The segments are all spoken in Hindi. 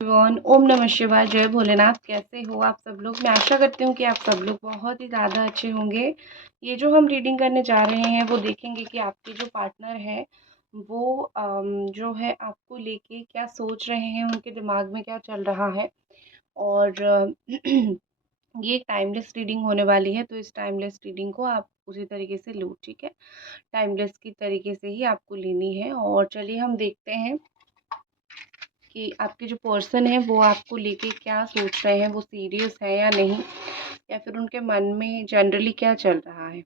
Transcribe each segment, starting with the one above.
एवरीवन, ओम नमः शिवाय, जय भोलेनाथ। कैसे हो आप सब लोग? मैं आशा करती हूँ कि आप सब लोग बहुत ही ज़्यादा अच्छे होंगे। ये जो हम रीडिंग करने जा रहे हैं वो देखेंगे कि आपके जो पार्टनर है वो जो है आपको लेके क्या सोच रहे हैं, उनके दिमाग में क्या चल रहा है। और ये एक टाइमलेस रीडिंग होने वाली है, तो इस टाइमलेस रीडिंग को आप उसी तरीके से लो, ठीक है। टाइमलेस की तरीके से ही आपको लेनी है। और चलिए हम देखते हैं कि आपके जो पर्सन है वो आपको लेके क्या सोच रहे हैं, वो सीरियस है या नहीं, या फिर उनके मन में जनरली क्या चल रहा है।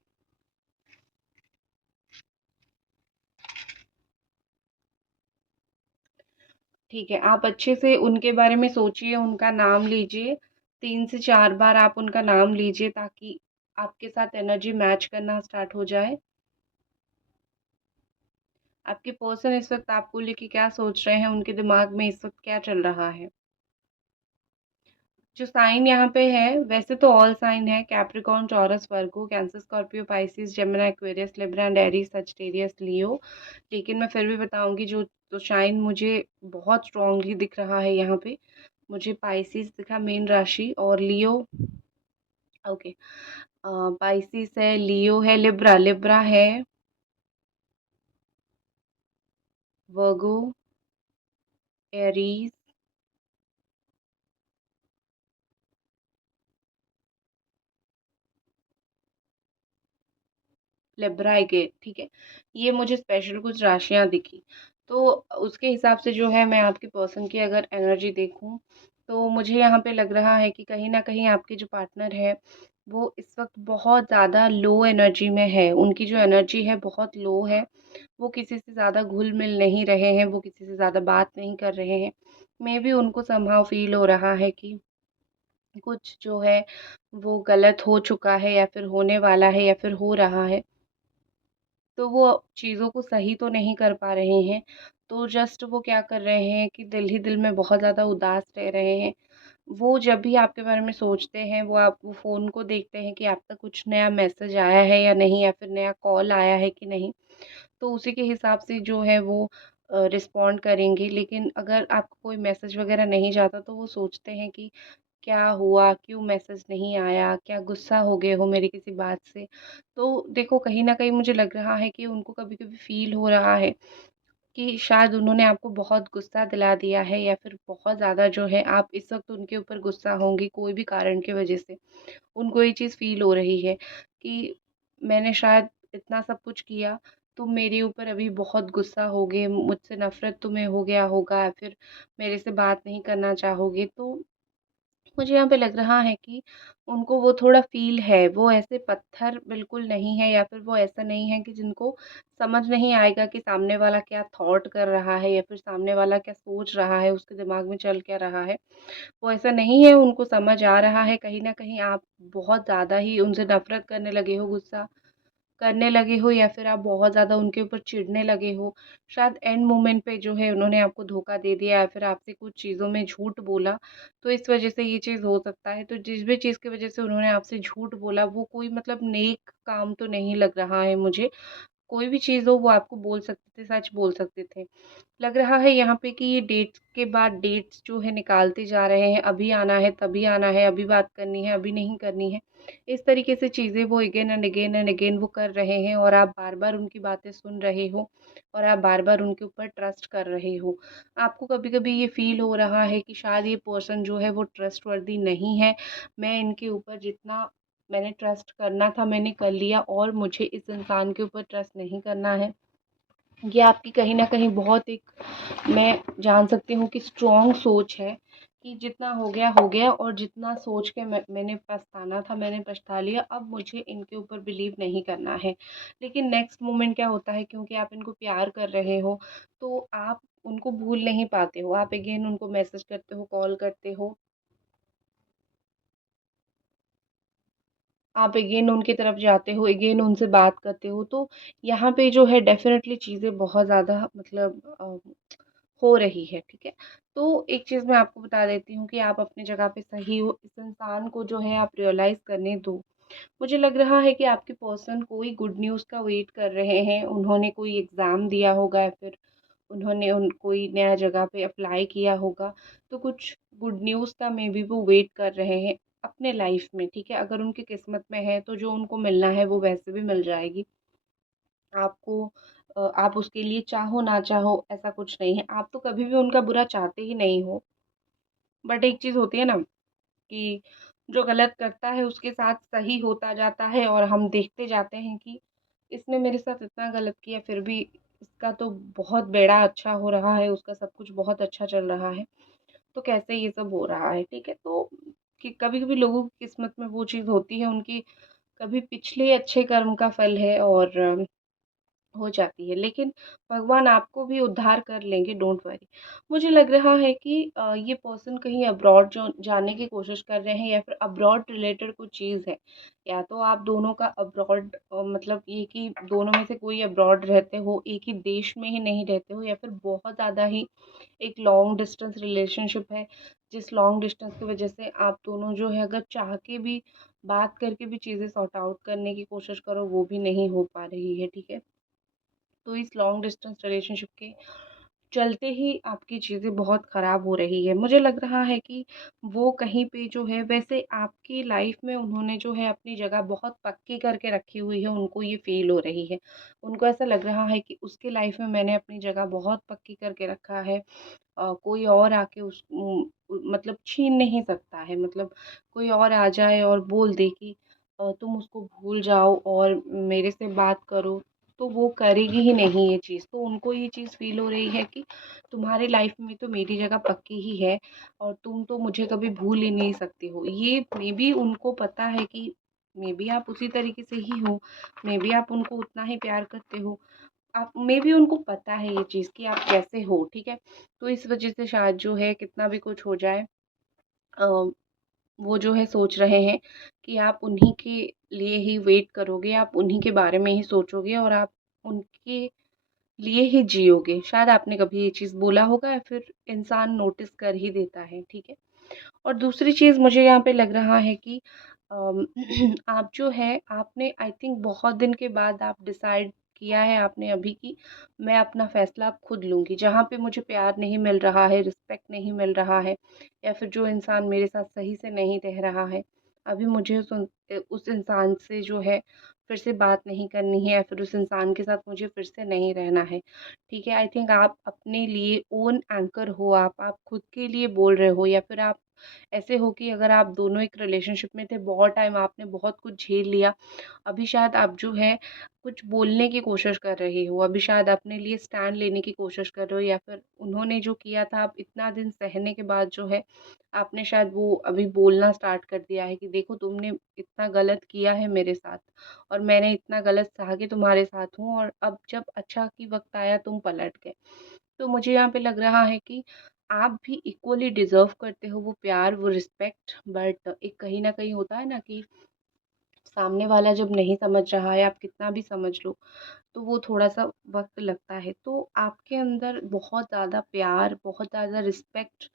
ठीक है, आप अच्छे से उनके बारे में सोचिए, उनका नाम लीजिए। 3 से 4 बार आप उनका नाम लीजिए ताकि आपके साथ एनर्जी मैच करना स्टार्ट हो जाए। आपके पर्सन इस वक्त आपको लेके क्या सोच रहे हैं, उनके दिमाग में इस वक्त क्या चल रहा है। जो साइन यहाँ पे है, वैसे तो ऑल साइन है, Capricorn, Taurus, Virgo, Cancer, Scorpio, Pisces, Gemini, Aquarius, Libra and Aries, Sagittarius, Leo. लेकिन मैं फिर भी बताऊंगी, जो तो शाइन मुझे बहुत स्ट्रांगली दिख रहा है यहाँ पे। मुझे पाइसिस दिखा मेन राशि, और लियो। ओके, पाइसिस है, लियो है, लिब्रा लिब्रा है, वर्गो, एरीज, लिब्रा के, ठीक है। ये मुझे स्पेशल कुछ राशियां दिखी, तो उसके हिसाब से जो है मैं आपके पर्सन की अगर एनर्जी देखूं तो मुझे यहाँ पे लग रहा है कि कहीं ना कहीं आपके जो पार्टनर है वो इस वक्त बहुत ज़्यादा लो एनर्जी में है। उनकी जो एनर्जी है बहुत लो है। वो किसी से ज़्यादा घुल मिल नहीं रहे हैं, वो किसी से ज़्यादा बात नहीं कर रहे हैं। मे भी उनको समहाउ फील हो रहा है कि कुछ जो है वो गलत हो चुका है, या फिर होने वाला है, या फिर हो रहा है। तो वो चीज़ों को सही तो नहीं कर पा रहे हैं। तो जस्ट वो क्या कर रहे हैं कि दिल ही दिल में बहुत ज़्यादा उदास रह रहे हैं। वो जब भी आपके बारे में सोचते हैं, वो फ़ोन को देखते हैं कि आपका कुछ नया मैसेज आया है या नहीं, या फिर नया कॉल आया है कि नहीं। तो उसी के हिसाब से जो है वो रिस्पॉन्ड करेंगे। लेकिन अगर आपको कोई मैसेज वगैरह नहीं जाता तो वो सोचते हैं कि क्या हुआ, क्यों मैसेज नहीं आया, क्या गुस्सा हो गए हो मेरी किसी बात से। तो देखो, कहीं ना कहीं मुझे लग रहा है कि उनको कभी कभी फील हो रहा है कि शायद उन्होंने आपको बहुत गुस्सा दिला दिया है, या फिर बहुत ज़्यादा जो है आप इस वक्त उनके ऊपर गुस्सा होंगी कोई भी कारण की वजह से। उनको ये चीज़ फील हो रही है कि मैंने शायद इतना सब कुछ किया, तुम मेरे ऊपर अभी बहुत गुस्सा होगे, मुझसे नफरत तुम्हें हो गया होगा, या फिर मेरे से बात नहीं करना चाहोगे। तो मुझे यहाँ पे लग रहा है कि उनको वो थोड़ा फ़ील है, वो ऐसे पत्थर बिल्कुल नहीं है, या फिर वो ऐसा नहीं है कि जिनको समझ नहीं आएगा कि सामने वाला क्या थॉट कर रहा है, या फिर सामने वाला क्या सोच रहा है, उसके दिमाग में चल क्या रहा है। वो ऐसा नहीं है, उनको समझ आ रहा है। कहीं न कहीं आप बहुत ज़्यादा ही उनसे नफ़रत करने लगे हो, गुस्सा करने लगे हो, या फिर आप बहुत ज़्यादा उनके ऊपर चिढ़ने लगे हो। शायद एंड मोमेंट पे जो है उन्होंने आपको धोखा दे दिया, या फिर आपसे कुछ चीज़ों में झूठ बोला, तो इस वज़ह से ये चीज़ हो सकता है। तो जिस भी चीज़ की वज़ह से उन्होंने आपसे झूठ बोला, वो कोई मतलब नेक काम तो नहीं लग रहा है मुझे। कोई भी चीज़ हो वो आपको बोल सकते थे, सच बोल सकते थे। लग रहा है यहाँ पे कि ये डेट्स के बाद डेट्स जो है निकालते जा रहे हैं, अभी आना है, तभी आना है, अभी बात करनी है, अभी नहीं करनी है। इस तरीके से चीज़ें वो अगेन एंड अगेन वो कर रहे हैं, और आप बार-बार उनकी बातें सुन रहे हो, और आप बार-बार उनके ऊपर ट्रस्ट कर रहे हो। आपको कभी-कभी ये फ़ील हो रहा है कि शायद ये पर्सन जो है वो ट्रस्टवर्दी नहीं है। मैं इनके ऊपर जितना मैंने ट्रस्ट करना था मैंने कर लिया, और मुझे इस इंसान के ऊपर ट्रस्ट नहीं करना है। ये आपकी कहीं न कहीं बहुत एक, मैं जान सकती हूँ कि स्ट्रॉन्ग सोच है कि जितना हो गया, और जितना सोच के मैंने पछताना था मैंने पछता लिया, अब मुझे इनके ऊपर बिलीव नहीं करना है। लेकिन नेक्स्ट मोमेंट क्या होता है, क्योंकि आप इनको प्यार कर रहे हो, तो आप उनको भूल नहीं पाते हो। आप अगेन उनको मैसेज करते हो, कॉल करते हो, आप अगेन उनकी तरफ जाते हो, अगेन उनसे बात करते हो। तो यहाँ पे जो है डेफ़िनेटली चीज़ें बहुत ज़्यादा मतलब हो रही है, ठीक है। तो एक चीज़ मैं आपको बता देती हूँ कि आप अपनी जगह पे सही हो, इस इंसान को जो है आप रियलाइज़ करने दो। मुझे लग रहा है कि आपके पर्सन कोई गुड न्यूज़ का वेट कर रहे हैं, उन्होंने कोई एग्ज़ाम दिया होगा, या फिर उन्होंने उन कोई नया जगह पे अप्लाई किया होगा, तो कुछ गुड न्यूज़ का मे बी वो वेट कर रहे हैं अपने लाइफ में, ठीक है। अगर उनकी किस्मत में है तो जो उनको मिलना है वो वैसे भी मिल जाएगी। आपको आप उसके लिए चाहो ना चाहो ऐसा कुछ नहीं है, आप तो कभी भी उनका बुरा चाहते ही नहीं हो। बट एक चीज़ होती है ना कि जो गलत करता है उसके साथ सही होता जाता है, और हम देखते जाते हैं कि इसने मेरे साथ इतना गलत किया फिर भी इसका तो बहुत बेड़ा अच्छा हो रहा है, उसका सब कुछ बहुत अच्छा चल रहा है, तो कैसे ये सब हो रहा है, ठीक है। तो कि कभी-कभी लोगों की किस्मत में वो चीज़ होती है, उनकी कभी पिछले अच्छे कर्म का फल है और हो जाती है, लेकिन भगवान आपको भी उद्धार कर लेंगे, डोंट वरी। मुझे लग रहा है कि ये पर्सन कहीं अब्रॉड जो जाने की कोशिश कर रहे हैं, या फिर अब्रॉड रिलेटेड कुछ चीज़ है, या तो आप दोनों का अब्रॉड मतलब ये कि दोनों में से कोई अब्रॉड रहते हो, एक ही देश में ही नहीं रहते हो, या फिर बहुत ज़्यादा ही एक लॉन्ग डिस्टेंस रिलेशनशिप है, जिस लॉन्ग डिस्टेंस की वजह से आप दोनों जो है अगर चाह के भी बात करके भी चीज़ें सॉर्ट आउट करने की कोशिश करो वो भी नहीं हो पा रही है, ठीक है। तो इस लॉन्ग डिस्टेंस रिलेशनशिप के चलते ही आपकी चीज़ें बहुत ख़राब हो रही है। मुझे लग रहा है कि वो कहीं पे जो है, वैसे आपकी लाइफ़ में उन्होंने जो है अपनी जगह बहुत पक्की करके रखी हुई है, उनको ये फ़ील हो रही है। उनको ऐसा लग रहा है कि उसकी लाइफ़ में मैंने अपनी जगह बहुत पक्की करके रखा है। कोई और आके मतलब छीन नहीं सकता है, मतलब कोई और आ जाए और बोल दे कि तुम उसको भूल जाओ और मेरे से बात करो, तो वो करेगी ही नहीं ये चीज़। तो उनको ये चीज़ फ़ील हो रही है कि तुम्हारी लाइफ में तो मेरी जगह पक्की ही है, और तुम तो मुझे कभी भूल ही नहीं सकती हो। ये मे बी उनको पता है कि मे बी आप उसी तरीके से ही हो, मे बी आप उनको उतना ही प्यार करते हो, आप मे बी उनको पता है ये चीज़ कि आप कैसे हो, ठीक है। तो इस वजह से शायद जो है कितना भी कुछ हो जाए, अ, वो जो है सोच रहे हैं कि आप उन्हीं के लिए ही वेट करोगे, आप उन्हीं के बारे में ही सोचोगे, और आप उनके लिए ही जियोगे। शायद आपने कभी ये चीज़ बोला होगा, या फिर इंसान नोटिस कर ही देता है, ठीक है। और दूसरी चीज़ मुझे यहाँ पे लग रहा है कि अम, आप जो है आपने आई थिंक बहुत दिन के बाद आप डिसाइड किया है आपने अभी कि मैं अपना फ़ैसला अब खुद लूँगी। जहाँ पे मुझे प्यार नहीं मिल रहा है, रिस्पेक्ट नहीं मिल रहा है, या फिर जो इंसान मेरे साथ सही से नहीं रह रहा है, अभी मुझे उस इंसान से जो है फिर से बात नहीं करनी है, या फिर उस इंसान के साथ मुझे फिर से नहीं रहना है। ठीक है, आई थिंक आप अपने लिए ओन एंकर हो, आप खुद के लिए बोल रहे हो, या फिर आप ऐसे हो कि अगर आप दोनों एक रिलेशनशिप में थे, बहुत टाइम आपने बहुत कुछ झेल लिया, अभी शायद आप जो है कुछ बोलने की कोशिश कर रहे हो, अभी शायद अपने लिए स्टैंड लेने की कोशिश कर रहे हो, या फिर उन्होंने जो किया था आप इतना दिन सहने के बाद जो है आपने शायद वो अभी बोलना स्टार्ट कर दिया है कि देखो तुमने इतना गलत किया है मेरे साथ, और मैंने इतना गलत सहा कि तुम्हारे साथ हूँ, और अब जब अच्छा की वक्त आया तुम पलट गए। तो मुझे यहाँ पे लग रहा है कि आप भी इक्वली डिज़र्व करते हो वो प्यार, वो रिस्पेक्ट, बट एक कहीं न कहीं होता है ना कि सामने वाला जब नहीं समझ रहा है, आप कितना भी समझ लो, तो वो थोड़ा-सा वक़्त लगता है। तो आपके अंदर बहुत ज़्यादा प्यार, बहुत ज़्यादा रिस्पेक्ट,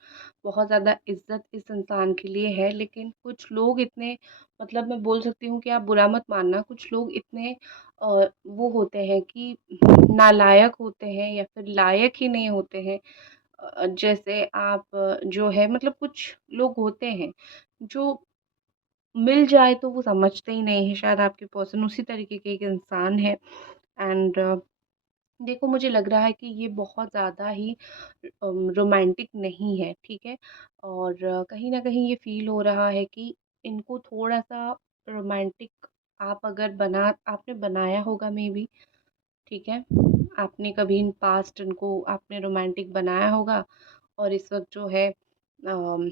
बहुत ज़्यादा इज़्ज़त इस इंसान के लिए है, लेकिन कुछ लोग इतने, मतलब मैं बोल सकती हूँ कि आप बुरा मत मानना, कुछ लोग इतने वो होते हैं कि नालायक होते हैं, या फिर लायक ही नहीं होते हैं। जैसे आप जो है मतलब कुछ लोग होते हैं जो मिल जाए तो वो समझते ही नहीं है, शायद आपके पर्सन उसी तरीके के एक इंसान है। एंड देखो मुझे लग रहा है कि ये बहुत ज़्यादा ही रोमांटिक नहीं है, ठीक है। और कहीं ना कहीं ये फील हो रहा है कि इनको थोड़ा सा रोमांटिक आप अगर बना आपने बनाया होगा मे बी, ठीक है, आपने कभी इन पास्ट इनको आपने रोमांटिक बनाया होगा, और इस वक्त जो है अम,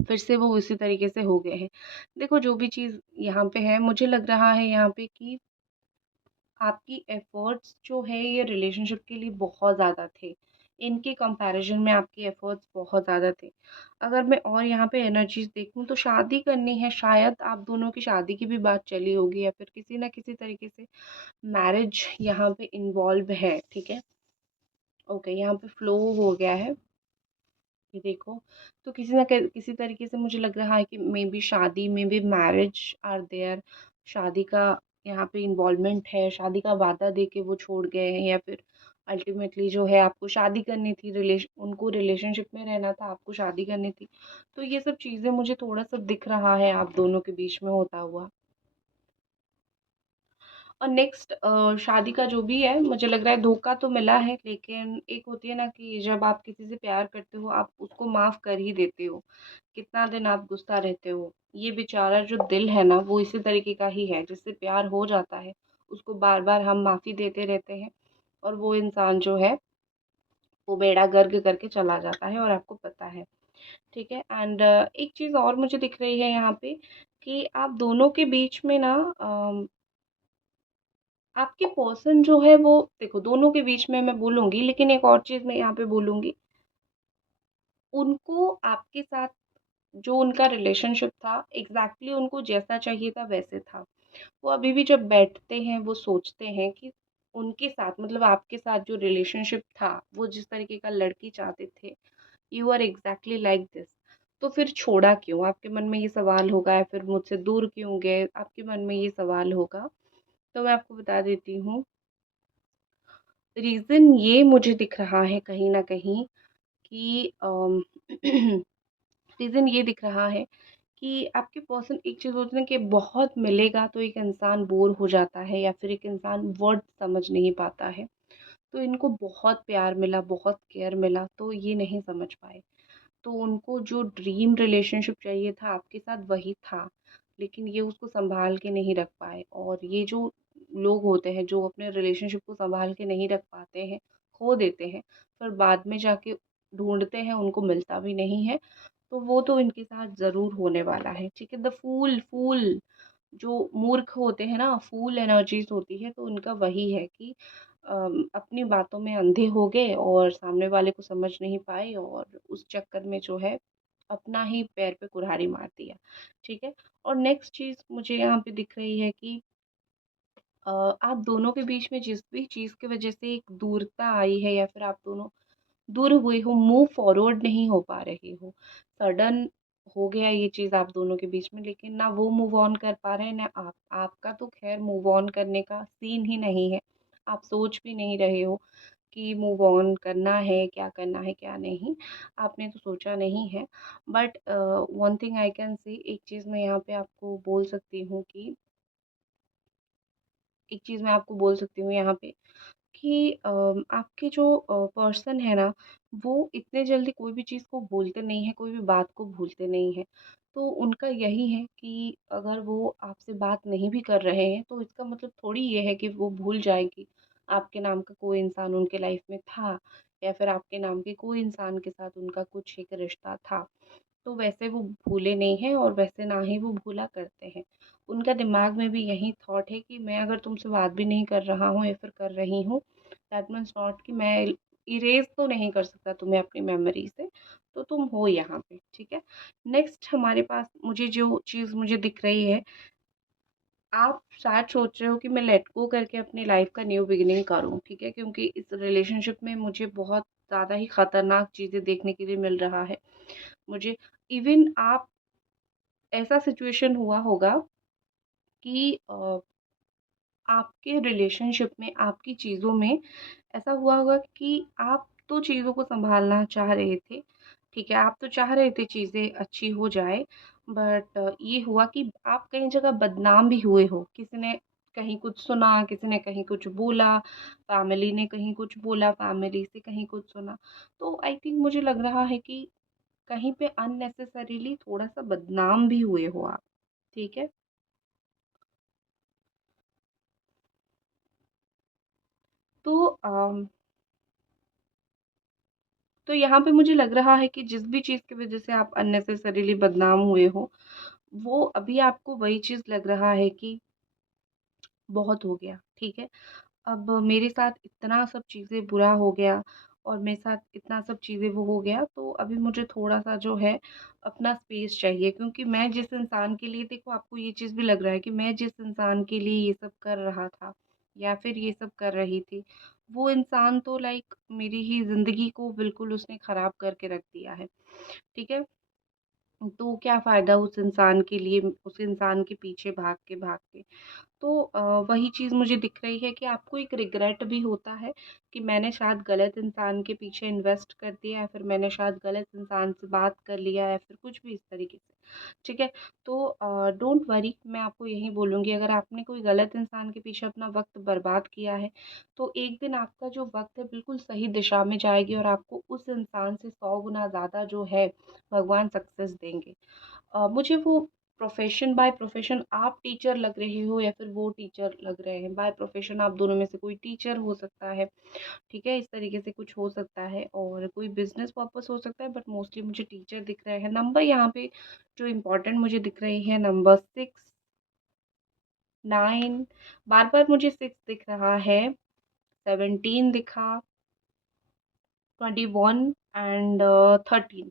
फिर से वो उसी तरीके से हो गए हैं। देखो जो भी चीज़ यहाँ पे है, मुझे लग रहा है यहाँ पे कि आपकी एफ़र्ट्स जो है ये रिलेशनशिप के लिए बहुत ज़्यादा थे। इनके कंपैरिज़न में आपके एफ़र्ट्स बहुत ज़्यादा थे। अगर मैं और यहाँ पे एनर्जीज़ देखूँ तो शादी करनी है, शायद आप दोनों की शादी की भी बात चली होगी, या फिर किसी न किसी तरीके से मैरिज यहाँ पे इन्वॉल्व है, ठीक है? ओके, यहाँ पे फ्लो हो गया है। ये देखो, तो किसी न किसी तरीके से मुझे लग रहा है कि मे बी शादी में भी मैरिज आर देयर, शादी का यहाँ पे इन्वॉल्वमेंट है, शादी का वादा दे के वो छोड़ गए हैं, या फिर अल्टीमेटली जो है आपको शादी करनी थी, उनको रिलेशनशिप में रहना था, आपको शादी करनी थी। तो ये सब चीज़ें मुझे थोड़ा-सा दिख रहा है आप दोनों के बीच में होता हुआ। और नेक्स्ट शादी का जो भी है, मुझे लग रहा है धोखा तो मिला है, लेकिन एक होती है ना कि जब आप किसी से प्यार करते हो, आप उसको माफ़ कर ही देते हो। कितना दिन आप गुस्सा रहते हो। ये बेचारा जो दिल है ना, वो इसी तरीके का ही है, जिससे प्यार हो जाता है, उसको बार-बार हम माफ़ी देते रहते हैं और वो इंसान जो है, वो बेड़ा गर्क करके चला जाता है और आपको पता है। ठीक है। एंड एक चीज़ और मुझे दिख रही है यहाँ पे कि आप दोनों के बीच में ना आपके पर्सन जो है वो, देखो दोनों के बीच में मैं बोलूँगी, लेकिन एक और चीज़ मैं यहाँ पे बोलूँगी, उनको आपके साथ जो उनका रिलेशनशिप था, एग्ज़ैक्टली उनको जैसा चाहिए था वैसे था। वो अभी भी जब बैठते हैं वो सोचते हैं कि उनके साथ मतलब आपके साथ जो रिलेशनशिप था, वो जिस तरीके का लड़की चाहते थे, you are exactly like this. तो फिर छोड़ा क्यों? आपके मन में ये सवाल होगा, या फिर मुझसे दूर क्यों गए? आपके मन में ये सवाल होगा। तो मैं आपको बता देती हूँ, रीज़न ये मुझे दिख रहा है कहीं न कहीं कि रीज़न ये दिख रहा है कि आपके पर्सन, एक चीज़ होती है ना कि बहुत मिलेगा तो एक इंसान बोर हो जाता है, या फिर एक इंसान वर्ड समझ नहीं पाता है। तो इनको बहुत प्यार मिला, बहुत केयर मिला, तो ये नहीं समझ पाए। तो उनको जो ड्रीम रिलेशनशिप चाहिए था आपके साथ वही था, लेकिन ये उसको सँभाल के नहीं रख पाए। और ये जो लोग होते हैं जो अपने रिलेशनशिप को सँभाल के नहीं रख पाते हैं, खो देते हैं, फिर बाद में जाके ढूँढते हैं, उनको मिलता भी नहीं है। तो वो तो इनके साथ ज़रूर होने वाला है, ठीक है? द फूल फूल जो मूर्ख होते हैं ना, फूल एनर्जीज़ होती है, तो उनका वही है कि अपनी बातों में अंधे हो गए और सामने वाले को समझ नहीं पाए, और उस चक्कर में जो है अपना ही पैर पे कुल्हाड़ी मार दिया, ठीक है? और नेक्स्ट चीज़ मुझे यहाँ पे दिख रही है कि आप दोनों के बीच में जिस भी चीज़ की वजह से एक दूरता आई है, या फिर आप दोनों दूर हुए हो, मूव फॉरवर्ड नहीं हो पा रहे हो। सडन हो गया ये चीज़ आप दोनों के बीच में, लेकिन ना वो मूव ऑन कर पा रहे हैं ना आप। आपका तो ख़ैर मूव ऑन करने का सीन ही नहीं है। आप सोच भी नहीं रहे हो कि मूव ऑन करना है, क्या नहीं। आपने तो सोचा नहीं है। But one thing I can say, एक चीज़ मैं यहाँ पे आपको बोल सकती हूँ कि एक चीज़ मैं आपको बोल सकती हूँ यहाँ पे कि आपके जो पर्सन है ना, वो इतने जल्दी कोई भी चीज़ को भूलते नहीं हैं, कोई भी बात को भूलते नहीं हैं। तो उनका यही है कि अगर वो आपसे बात नहीं भी कर रहे हैं, तो इसका मतलब थोड़ी ये है कि वो भूल जाएँ कि आपके नाम का कोई इंसान उनके लाइफ़ में था, या फिर आपके नाम के कोई इंसान के साथ उनका कुछ एक रिश्ता था। तो वैसे वो भूले नहीं हैं, और वैसे ना ही वो भूला करते हैं। उनका दिमाग में भी यही थॉट है कि मैं अगर तुमसे बात भी नहीं कर रहा हूँ या फिर कर रही हूँ, दैट मीन्स नॉट कि मैं इरेज़ तो नहीं कर सकता तुम्हें अपनी मेमोरी से, तो तुम हो यहाँ पे, ठीक है? नेक्स्ट हमारे पास मुझे जो चीज़ मुझे दिख रही है, आप शायद सोच रहे हो कि मैं लेट गो करके अपनी लाइफ़ का न्यू बिगिनिंग करूँ, ठीक है? क्योंकि इस रिलेशनशिप में मुझे बहुत ज़्यादा ही खतरनाक चीज़ें देखने के लिए मिल रहा है। मुझे इवन आप, ऐसा सिचुएशन हुआ होगा कि आपके रिलेशनशिप में, आपकी चीज़ों में ऐसा हुआ होगा कि आप तो चीज़ों को सँभालना चाह रहे थे, ठीक है? आप तो चाह रहे थे चीज़ें अच्छी हो जाए, बट ये हुआ कि आप कई जगह बदनाम भी हुए हो। किसी ने कहीं कुछ सुना, किसी ने कहीं कुछ बोला, फैमिली ने कहीं कुछ बोला, फैमिली से कहीं कुछ सुना। तो आई थिंक मुझे लग रहा है कि कहीं पे अननेसेसरीली थोड़ा-सा बदनाम भी हुए हो आप, ठीक है? तो तो यहाँ पे मुझे लग रहा है कि जिस भी चीज़ की वज़ह से आप अननेसेसरीली बदनाम हुए हो, वो अभी आपको वही चीज़ लग रहा है कि बहुत हो गया, ठीक है? अब मेरे साथ इतना सब चीज़ें बुरा हो गया, और मेरे साथ इतना सब चीज़ें वो हो गया, तो अभी मुझे थोड़ा-सा जो है अपना स्पेस चाहिए, क्योंकि मैं जिस इंसान के लिए, देखो आपको ये चीज़ भी लग रहा है कि मैं जिस इंसान के लिए ये सब कर रहा था या फिर ये सब कर रही थी, वो इंसान तो लाइक मेरी ही ज़िंदगी को बिल्कुल उसने ख़राब करके रख दिया है, ठीक है? तो क्या फ़ायदा उस इंसान के लिए, उस इंसान के पीछे भाग के। तो वही चीज़ मुझे दिख रही है कि आपको एक रिग्रेट भी होता है कि मैंने शायद गलत इंसान के पीछे इन्वेस्ट कर दिया, या फिर मैंने शायद गलत इंसान से बात कर लिया, या फिर कुछ भी इस तरीके से। ठीक है? तो डोंट वरी, मैं आपको यही बोलूँगी, अगर आपने कोई गलत इंसान के पीछे अपना वक़्त बर्बाद किया है, तो एक दिन आपका जो वक़्त है बिल्कुल सही दिशा में जाएगी और आपको उस इंसान से 100 गुना ज़्यादा जो है भगवान सक्सेस देंगे। मुझे वो प्रोफ़ेशन बाय प्रोफ़ेशन आप टीचर लग रहे हो या फिर वो टीचर लग रहे हैं, बाय प्रोफ़ेशन आप दोनों में से कोई टीचर हो सकता है, ठीक है? इस तरीके से कुछ हो सकता है और कोई बिज़नेस पर्पस हो सकता है, बट मोस्टली मुझे टीचर दिख रहे हैं। नंबर यहाँ पे जो इम्पोर्टेंट मुझे दिख रहे हैं, नंबर 6, 9, बार-बार मुझे 6 दिख रहा है, 17 दिखा, 21 एंड 13।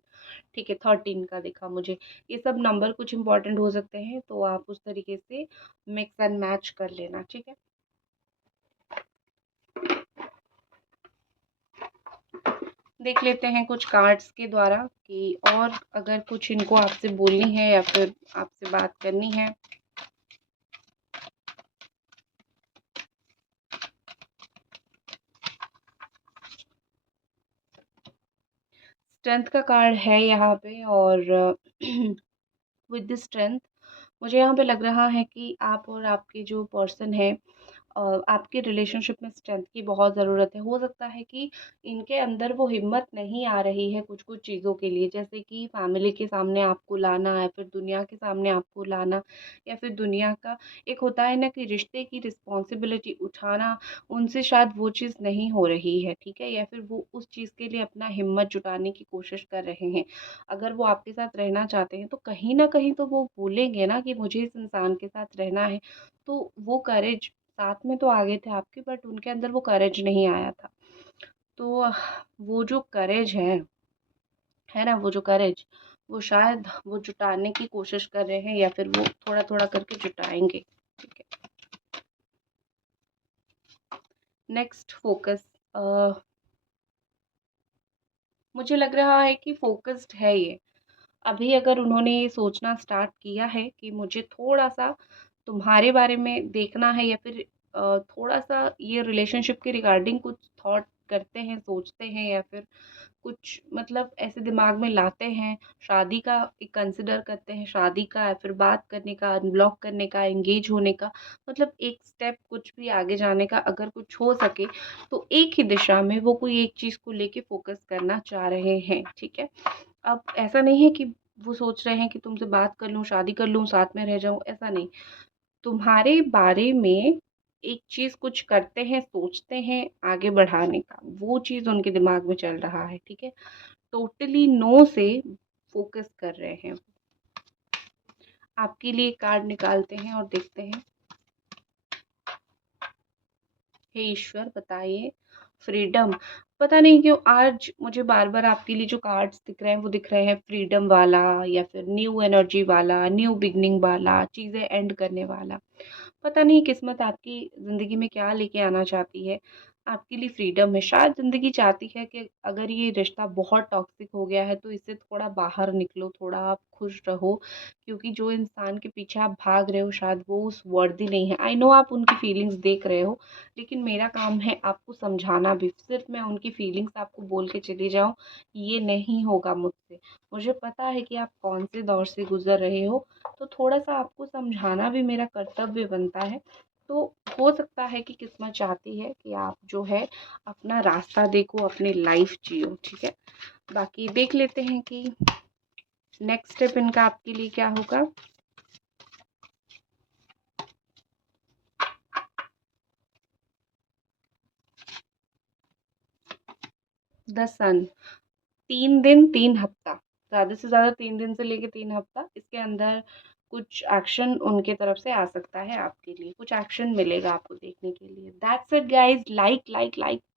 ठीक है, 13 का दिखा मुझे। ये सब नंबर कुछ इम्पोर्टेंट हो सकते हैं, तो आप उस तरीके से मिक्स एंड मैच कर लेना, ठीक है? देख लेते हैं कुछ कार्ड्स के द्वारा कि और अगर कुछ इनको आपसे बोलनी है या फिर आपसे बात करनी है। स्ट्रेंथ का कार्ड है यहाँ पे और विद द स्ट्रेंथ मुझे यहाँ पे लग रहा है कि आप और आपके जो पर्सन है, आपके रिलेशनशिप में स्ट्रेंथ की बहुत ज़रूरत है। हो सकता है कि इनके अंदर वो हिम्मत नहीं आ रही है कुछ-कुछ चीज़ों के लिए, जैसे कि फैमिली के सामने आपको लाना या फिर दुनिया के सामने आपको लाना, या फिर दुनिया का एक होता है ना कि रिश्ते की रिस्पॉन्सिबिलिटी उठाना, उनसे शायद वो चीज़ नहीं हो रही है, ठीक है? या फिर वो उस चीज़ के लिए अपना हिम्मत जुटाने की कोशिश कर रहे हैं। अगर वो आपके साथ रहना चाहते हैं, तो कहीं न कहीं तो वो बोलेंगे ना कि मुझे इस इंसान के साथ रहना है। तो वो करेज साथ में तो आ गए थे आपके, बट उनके अंदर वो करेज नहीं आया था। तो वो जो करेज है ना? वो जो करेज, वो शायद वो जुटाने की कोशिश कर रहे हैं या फिर वो थोड़ा-थोड़ा करके जुटाएँगे। ठीक है। नेक्स्ट फोकस, अ, मुझे लग रहा है कि फ़ोकस्ड है ये। अभी अगर उन्होंने ये सोचना स्टार्ट किया है कि मुझे थोड़ा-सा तुम्हारे बारे में देखना है, या फिर थोड़ा-सा ये रिलेशनशिप के रिगार्डिंग कुछ थॉट करते हैं, सोचते हैं, या फिर कुछ मतलब ऐसे दिमाग में लाते हैं, शादी का एक कंसिडर करते हैं, शादी का या फिर बात करने का, अनब्लॉक करने का, एंगेज होने का, मतलब एक स्टेप कुछ भी आगे जाने का अगर कुछ हो सके, तो एक ही दिशा में वो कोई एक चीज़ को लेके फ़ोकस करना चाह रहे हैं, ठीक है? अब ऐसा नहीं है कि वो सोच रहे हैं कि तुमसे बात कर लूँ, शादी कर लूँ, साथ में रह जाऊँ, ऐसा नहीं। तुम्हारे बारे में एक चीज़ कुछ करते हैं, सोचते हैं आगे बढ़ाने का, वो चीज़ उनके दिमाग में चल रहा है, ठीक है? टोटली नो से फ़ोकस कर रहे हैं। आपके लिए कार्ड निकालते हैं और देखते हैं। हे ईश्वर बताइए। फ्रीडम, पता नहीं क्यों आज मुझे बार-बार आपके लिए जो कार्ड्स दिख रहे हैं वो दिख रहे हैं फ्रीडम वाला, या फिर न्यू एनर्जी वाला, न्यू बिगिनिंग वाला, चीज़ें एंड करने वाला। पता नहीं किस्मत आपकी ज़िंदगी में क्या लेके आना चाहती है। आपके लिए फ्रीडम है, शायद ज़िंदगी चाहती है कि अगर ये रिश्ता बहुत टॉक्सिक हो गया है तो इससे थोड़ा बाहर निकलो, थोड़ा आप खुश रहो, क्योंकि जो इंसान के पीछे आप भाग रहे हो शायद वो उस वर्दी नहीं है। आई नो आप उनकी फीलिंग्स देख रहे हो, लेकिन मेरा काम है आपको समझाना भी। सिर्फ मैं उनकी फीलिंग्स आपको बोल के चली जाऊँ, ये नहीं होगा मुझसे। मुझे पता है कि आप कौन से दौर से गुज़र रहे हो, तो थोड़ा-सा आपको समझाना भी मेरा कर्तव्य बनता है। तो हो सकता है कि किस्मत चाहती है कि आप जो है अपना रास्ता देखो, अपनी लाइफ़ जियो, ठीक है? बाकी देख लेते हैं कि नेक्स्ट स्टेप इनका आपके लिए क्या होगा। द सन, 3 दिन 3 हफ्ता, ज़्यादा से ज़्यादा 3 दिन से लेके 3 हफ्ता, इसके अंदर कुछ एक्शन उनके तरफ से आ सकता है आपके लिए, कुछ एक्शन मिलेगा आपको देखने के लिए। That's it guys, like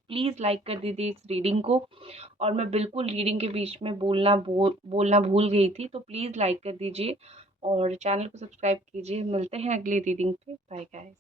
please like कर दीजिए इस रीडिंग को। और मैं बिल्कुल रीडिंग के बीच में बोलना भूल गई थी, तो प्लीज़ लाइक कर दीजिए और चैनल को सब्सक्राइब कीजिए। मिलते हैं अगली रीडिंग पे। Bye guys.